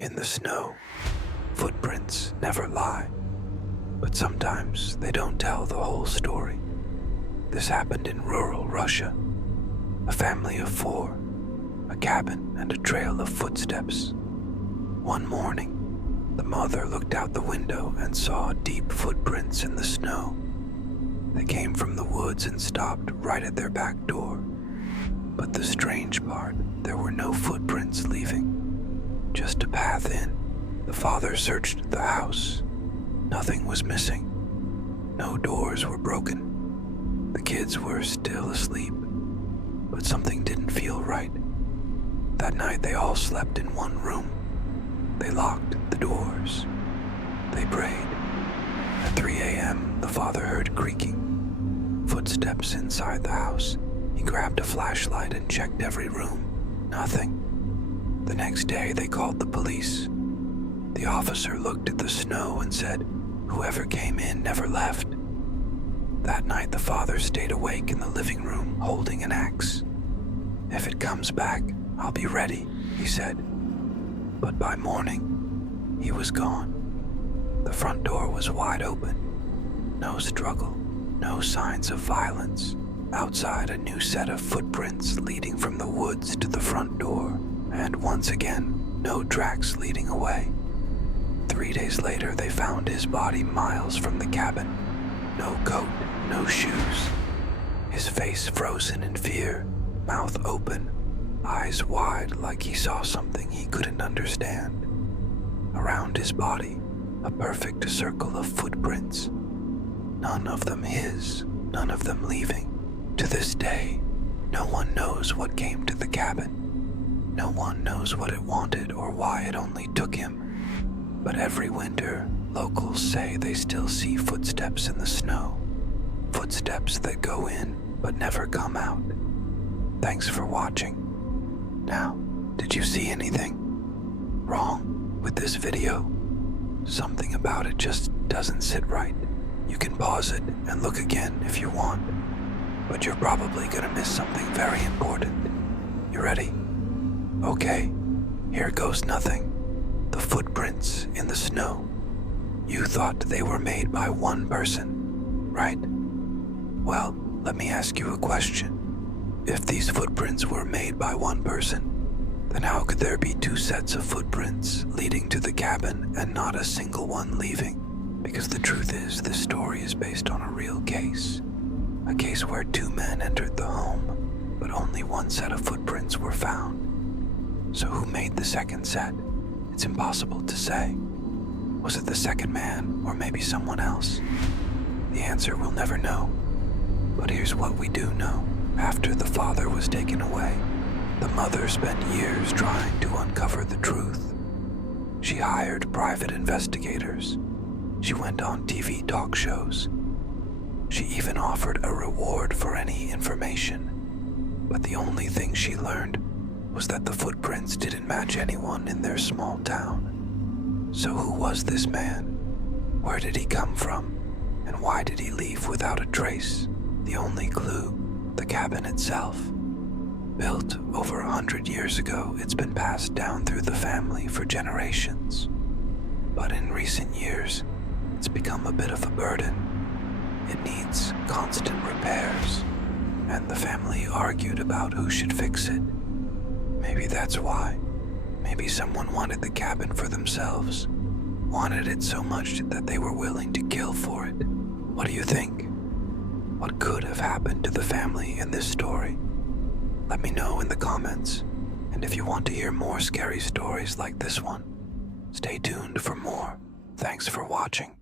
In the snow, footprints never lie, but sometimes they don't tell the whole story. This happened in rural Russia. A family of 4, a cabin, and a trail of footsteps. One morning, the mother looked out the window and saw deep footprints in the snow. They came from the woods and stopped right at their back door. But the strange part, there were no footprints leaving. Just a path in. The father searched the house. Nothing was missing. No doors were broken. The kids were still asleep, but something didn't feel right. That night they all slept in one room. They locked the doors. They prayed. At 3 a.m., the father heard creaking. Footsteps inside the house. He grabbed a flashlight and checked every room. Nothing. The next day, they called the police. The officer looked at the snow and said, "Whoever came in never left." That night, the father stayed awake in the living room holding an axe. "If it comes back, I'll be ready," he said. But by morning, he was gone. The front door was wide open. No struggle, no signs of violence. Outside, a new set of footprints leading from the woods to the front door. And once again, no tracks leading away. 3 days later, they found his body miles from the cabin. No coat, no shoes. His face frozen in fear, mouth open, eyes wide like he saw something he couldn't understand. Around his body, a perfect circle of footprints. None of them his, none of them leaving. To this day, no one knows what came to the cabin. No one knows what it wanted or why it only took him. But every winter, locals say they still see footsteps in the snow. Footsteps that go in but never come out. Thanks for watching. Now, did you see anything wrong with this video? Something about it just doesn't sit right. You can pause it and look again if you want, but you're probably gonna miss something very important. You ready? Okay, here goes nothing. The footprints in the snow. You thought they were made by one person, right? Well, let me ask you a question. If these footprints were made by one person, then how could there be 2 sets of footprints leading to the cabin and not a single one leaving? Because the truth is, this story is based on a real case. A case where 2 men entered the home, but only 1 set of footprints were found. So who made the second set? It's impossible to say. Was it the second man, or maybe someone else? The answer we'll never know. But here's what we do know. After the father was taken away, the mother spent years trying to uncover the truth. She hired private investigators. She went on TV talk shows. She even offered a reward for any information. But the only thing she learned was that the footprints didn't match anyone in their small town. So who was this man? Where did he come from? And why did he leave without a trace? The only clue, the cabin itself. Built over 100 years ago, it's been passed down through the family for generations. But in recent years, it's become a bit of a burden. It needs constant repairs, and the family argued about who should fix it. Maybe that's why. Maybe someone wanted the cabin for themselves. Wanted it so much that they were willing to kill for it. What do you think? What could have happened to the family in this story? Let me know in the comments. And if you want to hear more scary stories like this one, stay tuned for more. Thanks for watching.